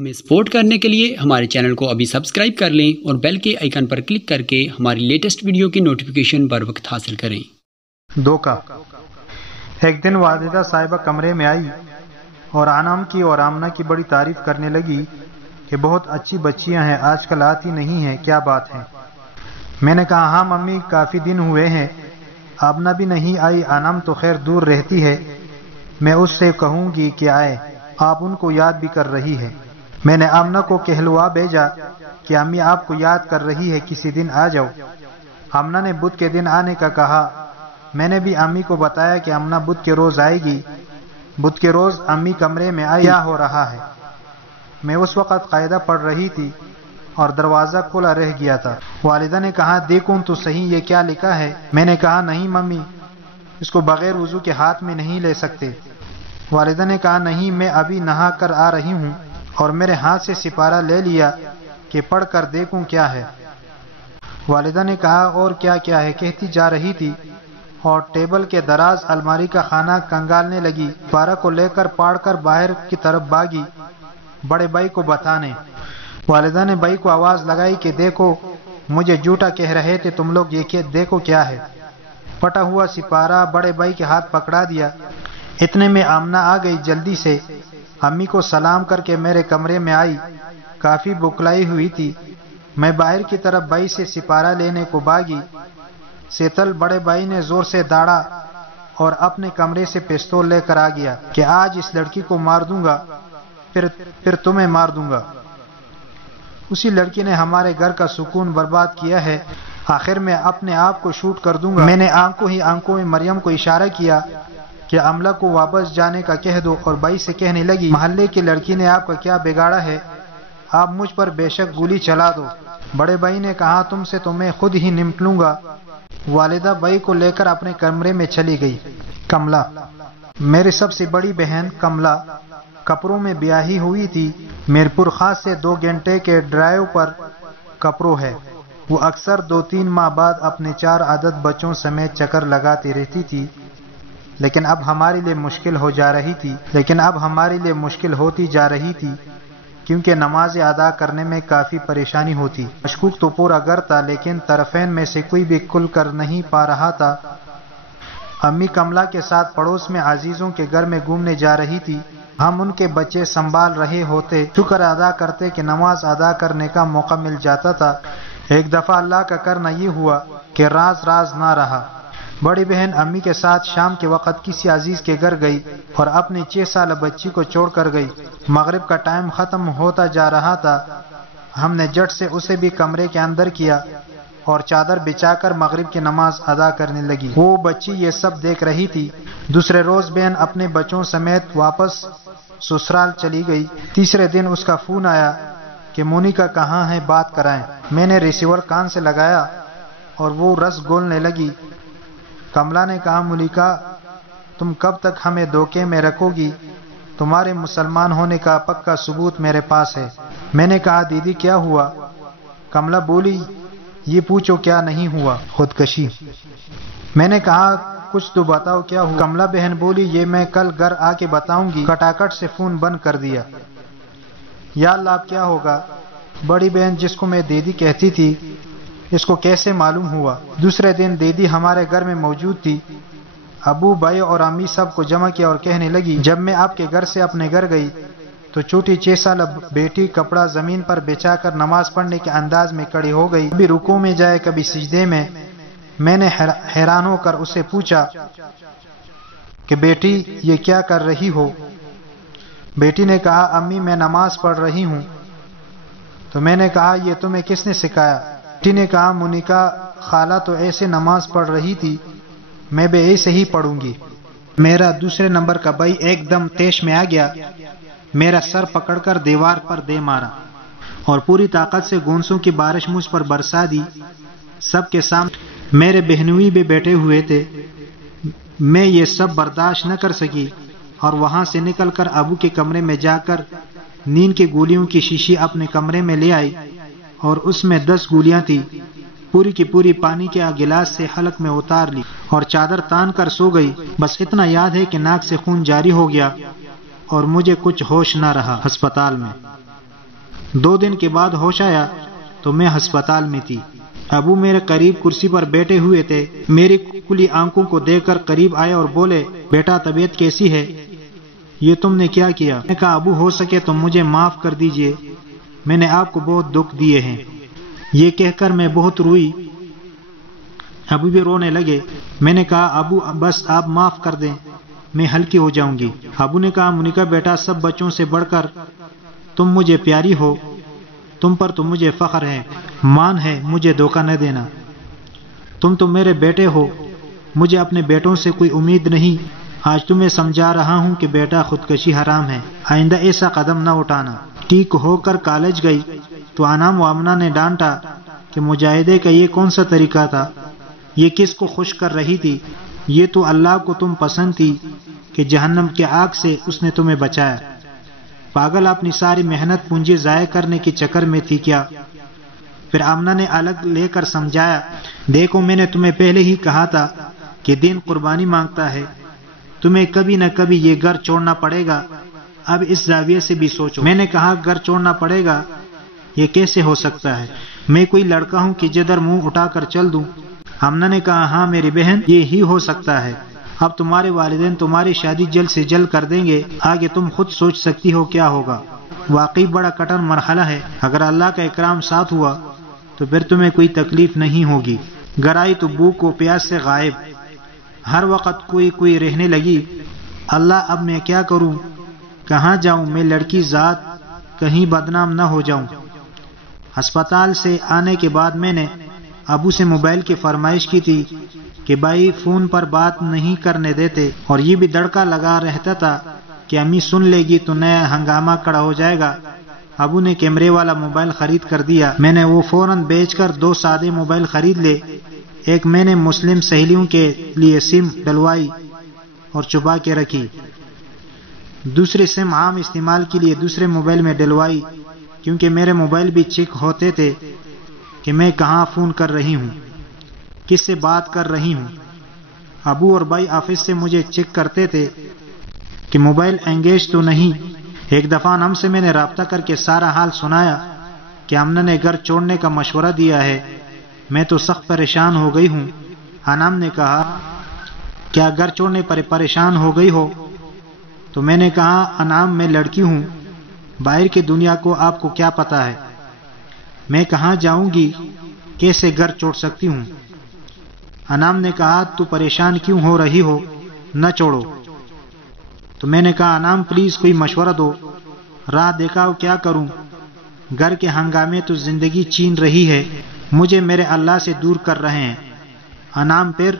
हमें सपोर्ट करने के लिए हमारे चैनल को अभी सब्सक्राइब कर लें और बेल के आइकन पर क्लिक करके हमारी लेटेस्ट वीडियो की नोटिफिकेशन बर वक्त हासिल करें। धोखा। एक दिन वालिदा साहिबा कमरे में आई और आनाम की और आमना की बड़ी तारीफ करने लगी कि बहुत अच्छी बच्चियां हैं, आजकल आती नहीं हैं, क्या बात है। मैंने कहा हाँ मम्मी, काफ़ी दिन हुए हैं, आमना भी नहीं आई, आनाम तो खैर दूर रहती है, मैं उससे कहूँगी कि आए, आप उनको याद भी कर रही है। मैंने आमना को कहलवा भेजा कि अम्मी आपको याद कर रही है, किसी दिन आ जाओ। आमना ने बुध के दिन आने का कहा। मैंने भी अम्मी को बताया कि आमना बुध के रोज आएगी। बुध के रोज अम्मी कमरे में आई, क्या हो रहा है। मैं उस वक़्त कायदा पढ़ रही थी और दरवाज़ा खुला रह गया था। वालिदा ने कहा देखूं तो सही ये क्या लिखा है। मैंने कहा नहीं मम्मी, इसको बगैर वुजू के हाथ में नहीं ले सकते। वालिदा ने कहा नहीं, मैं अभी नहा कर आ रही हूँ और मेरे हाथ से सिपारा ले लिया कि पढ़ कर देखूं क्या है। वालिदा ने कहा और क्या क्या है कहती जा रही थी और टेबल के दराज अलमारी का खाना कंगालने लगी। सिपारा को लेकर पाड़ कर बाहर की तरफ भागी बड़े भाई को बताने। वालिदा ने भाई को आवाज लगाई कि देखो, मुझे झूठा कह रहे थे तुम लोग, ये देखो क्या है। फटा हुआ सिपारा बड़े भाई के हाथ पकड़ा दिया। इतने में आमना आ गई जल्दी से, अम्मी को सलाम करके मेरे कमरे में आई, काफी बुकलाई हुई थी। मैं बाहर की तरफ भाई से सिपारा लेने को भागी। सेतल बड़े भाई ने जोर से दाड़ा और अपने कमरे से पिस्तौल लेकर आ गया कि आज इस लड़की को मार दूंगा, फिर तुम्हें मार दूंगा। उसी लड़की ने हमारे घर का सुकून बर्बाद किया है, आखिर में अपने आप को शूट कर दूंगा। मैंने आंखों में मरियम को इशारा किया कि अमला को वापस जाने का कह दो और भाई से कहने लगी मोहल्ले की लड़की ने आपका क्या बिगाड़ा है, आप मुझ पर बेशक गोली चला दो। बड़े भाई ने कहा तुमसे तो मैं खुद ही निपट लूंगा। वालिदा भाई को लेकर अपने कमरे में चली गई। कमला, मेरी सबसे बड़ी बहन कमला कपरों में ब्याही हुई थी। मीरपुर खास से 2 घंटे के ड्राइव पर कपरों है। वो अक्सर 2-3 माह बाद अपने 4 आदत बच्चों समेत चक्कर लगाती रहती थी, लेकिन अब हमारे लिए मुश्किल होती जा रही थी क्योंकि नमाज अदा करने में काफी परेशानी होती। मशकूक तो पूरा घर था, लेकिन तरफेन में से कोई भी खुल कर नहीं पा रहा था। अम्मी कमला के साथ पड़ोस में अजीजों के घर में घूमने जा रही थी। हम उनके बच्चे संभाल रहे होते। शुक्र अदा करते कि नमाज अदा करने का मौका मिल जाता था। एक दफा अल्लाह का करना ये हुआ कि राज ना रहा। बड़ी बहन अम्मी के साथ शाम के वक़्त किसी अजीज के घर गई और अपनी 6 साल बच्ची को छोड़ कर गई। मगरिब का टाइम खत्म होता जा रहा था। हमने झट से उसे भी कमरे के अंदर किया और चादर बिछाकर मगरिब की नमाज अदा करने लगी। वो बच्ची ये सब देख रही थी। दूसरे रोज बहन अपने बच्चों समेत वापस ससुराल चली गई। तीसरे दिन उसका फोन आया कि मोनिका कहाँ है, बात कराएं। मैंने रिसीवर कान से लगाया और वो रस गोलने लगी। कमला ने कहा मोनिका, तुम कब तक हमें धोखे में रखोगी, तुम्हारे मुसलमान होने का पक्का सबूत मेरे पास है। मैंने कहा दीदी क्या हुआ। कमला बोली ये पूछो क्या नहीं हुआ, खुदकशी। मैंने कहा कुछ तो बताओ क्या हुआ। कमला बहन बोली ये मैं कल घर आके बताऊंगी। खटाखट से फोन बंद कर दिया। या अल्लाह अब क्या होगा। बड़ी बहन जिसको मैं दीदी कहती थी, इसको कैसे मालूम हुआ। दूसरे दिन दीदी हमारे घर में मौजूद थी। अबू भाई और अम्मी सबको जमा किया और कहने लगी जब मैं आपके घर से अपने घर गई तो छोटी 6 साल बेटी कपड़ा जमीन पर बिछाकर नमाज पढ़ने के अंदाज में खड़ी हो गई, कभी रुकू में जाए कभी सिजदे में। मैंने हैरान होकर उससे पूछा कि बेटी ये क्या कर रही हो। बेटी ने कहा अम्मी मैं नमाज पढ़ रही हूँ। तो मैंने कहा ये तुम्हें किसने सिखाया। बेटी ने कहा मोनिका खाला तो ऐसे नमाज पढ़ रही थी, मैं भी ऐसे ही पढ़ूंगी। मेरा दूसरे नंबर का भाई एकदम तेज में आ गया, मेरा सर पकड़कर दीवार पर दे मारा और पूरी ताकत से गोंसों की बारिश मुझ पर बरसा दी। सबके सामने मेरे बहनोई भी बैठे हुए थे। मैं ये सब बर्दाश्त न कर सकी और वहां से निकलकर अबू के कमरे में जाकर नींद की गोलियों की शीशी अपने कमरे में ले आई और उसमें 10 गोलियां थी। पूरी की पूरी पानी के गिलास से हलक में उतार ली और चादर तान कर सो गई। बस इतना याद है कि नाक से खून जारी हो गया और मुझे कुछ होश न रहा। अस्पताल में 2 دن کے بعد ہوش آیا تو میں ہسپتال میں تھی۔ ابو میرے قریب کرسی پر بیٹھے ہوئے تھے۔ میری کھلی آنکھوں کو دیکھ کر قریب آئے اور بولے، بیٹا طبیعت کیسی ہے؟ یہ تم نے کیا کیا؟ میں نے کہا، ابو ہو سکے تو مجھے معاف کر دیجئے، میں نے آپ کو بہت دکھ دیے ہیں۔ یہ کہہ کر میں بہت روئی۔ ابو بھی رونے لگے۔ میں نے کہا، ابو بس آپ معاف کر دیں، میں ہلکی ہو جاؤں گی۔ ابو نے کہا، مونیکا بیٹا، سب بچوں سے بڑھ کر تم مجھے پیاری ہو، تم پر تو مجھے فخر ہے، مان ہے، مجھے دھوکہ نہ دینا۔ تم تو میرے بیٹے ہو، مجھے اپنے بیٹوں سے کوئی امید نہیں۔ آج تمہیں سمجھا رہا ہوں کہ بیٹا خودکشی حرام ہے، آئندہ ایسا قدم نہ اٹھانا۔ ٹھیک ہو کر کالج گئی تو انعام و آمنہ نے ڈانٹا کہ مجاہدے کا یہ کون سا طریقہ تھا، یہ کس کو خوش کر رہی تھی؟ یہ تو اللہ کو تم پسند تھی کہ جہنم کی آگ سے اس نے تمہیں بچایا۔ پاگل، اپنی ساری محنت پونجی ضائع کرنے کے چکر میں تھی کیا؟ پھر آمنہ نے الگ لے کر سمجھایا، دیکھو میں نے تمہیں پہلے ہی کہا تھا کہ دین قربانی مانگتا ہے، تمہیں کبھی نہ کبھی یہ گھر چھوڑنا پڑے گا، اب اس زاویے سے بھی سوچو۔ میں نے کہا، گھر چھوڑنا پڑے گا، یہ کیسے ہو سکتا ہے؟ میں کوئی لڑکا ہوں کہ جدھر منہ اٹھا کر چل دوں؟ آمنہ نے کہا، ہاں میری بہن، یہ ہی ہو سکتا ہے۔ اب تمہارے والدین تمہاری شادی جلد سے جلد کر دیں گے، آگے تم خود سوچ سکتی ہو کیا ہوگا۔ واقعی بڑا کٹن مرحلہ ہے، اگر اللہ کا اکرام ساتھ ہوا تو پھر تمہیں کوئی تکلیف نہیں ہوگی۔ گھر آئی تو بھوک و پیاس سے غائب، ہر وقت کوئی رہنے لگی۔ اللہ، اب میں کیا کروں، کہاں جاؤں، میں لڑکی ذات کہیں بدنام نہ ہو جاؤں۔ ہسپتال سے آنے کے بعد میں نے ابو سے موبائل کی فرمائش کی تھی کہ بھائی فون پر بات نہیں کرنے دیتے، اور یہ بھی دڑکا لگا رہتا تھا کہ امی سن لے گی تو نیا ہنگامہ کھڑا ہو جائے گا۔ ابو نے کیمرے والا موبائل خرید کر دیا، میں نے وہ فوراً بیچ کر 2 سادے موبائل خرید لے۔ ایک میں نے مسلم سہیلیوں کے لیے سم ڈلوائی اور چھپا کے رکھی، دوسری سم عام استعمال کے لیے دوسرے موبائل میں ڈلوائی، کیونکہ میرے موبائل بھی چیک ہوتے تھے کہ میں کہاں فون کر رہی ہوں، کس سے بات کر رہی ہوں۔ ابو اور بھائی آفس سے مجھے چیک کرتے تھے کہ موبائل انگیج تو نہیں۔ ایک دفعہ انعام سے میں نے رابطہ کر کے سارا حال سنایا کہ آمنہ نے گھر چھوڑنے کا مشورہ دیا ہے، میں تو سخت پریشان ہو گئی ہوں۔ انعام نے کہا، کیا گھر چھوڑنے پر پریشان ہو گئی ہو؟ تو میں نے کہا، انعام میں لڑکی ہوں، باہر کی دنیا کو آپ کو کیا پتا ہے، میں کہاں جاؤں گی، کیسے گھر چھوڑ سکتی ہوں؟ انعام نے کہا، تو پریشان کیوں ہو رہی ہو، نہ چھوڑو۔ تو میں نے کہا، انعام پلیز کوئی مشورہ دو، راہ دکھاؤ، کیا کروں، گھر کے ہنگامے تو زندگی چھین رہی ہے، مجھے میرے اللہ سے دور کر رہے ہیں۔ انعام پھر؟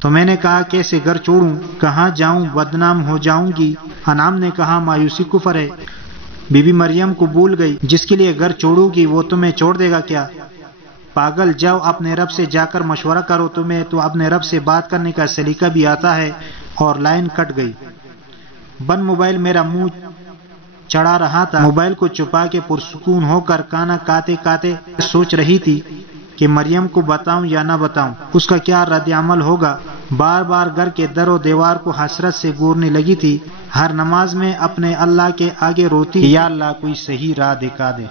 تو میں نے کہا، کیسے گھر چھوڑوں، کہاں جاؤں، بدنام ہو جاؤں گی۔ انعام نے کہا، مایوسی کفر ہے، بی بی مریم کو بھول گئی، جس کے لیے گھر چھوڑو گی وہ تمہیں چھوڑ دے گا کیا؟ پاگل، جاؤ اپنے رب سے جا کر مشورہ کرو، تمہیں تو اپنے رب سے بات کرنے کا سلیقہ بھی آتا ہے۔ اور لائن کٹ گئی۔ بند موبائل میرا منہ چڑھا رہا تھا، موبائل کو چھپا کے پرسکون ہو کر کھانا کھاتے کھاتے سوچ رہی تھی کہ مریم کو بتاؤں یا نہ بتاؤں، اس کا کیا رد عمل ہوگا۔ بار بار گھر کے در و دیوار کو حسرت سے گورنے لگی تھی، ہر نماز میں اپنے اللہ کے آگے روتی، یا اللہ کوئی صحیح راہ دکھا دے۔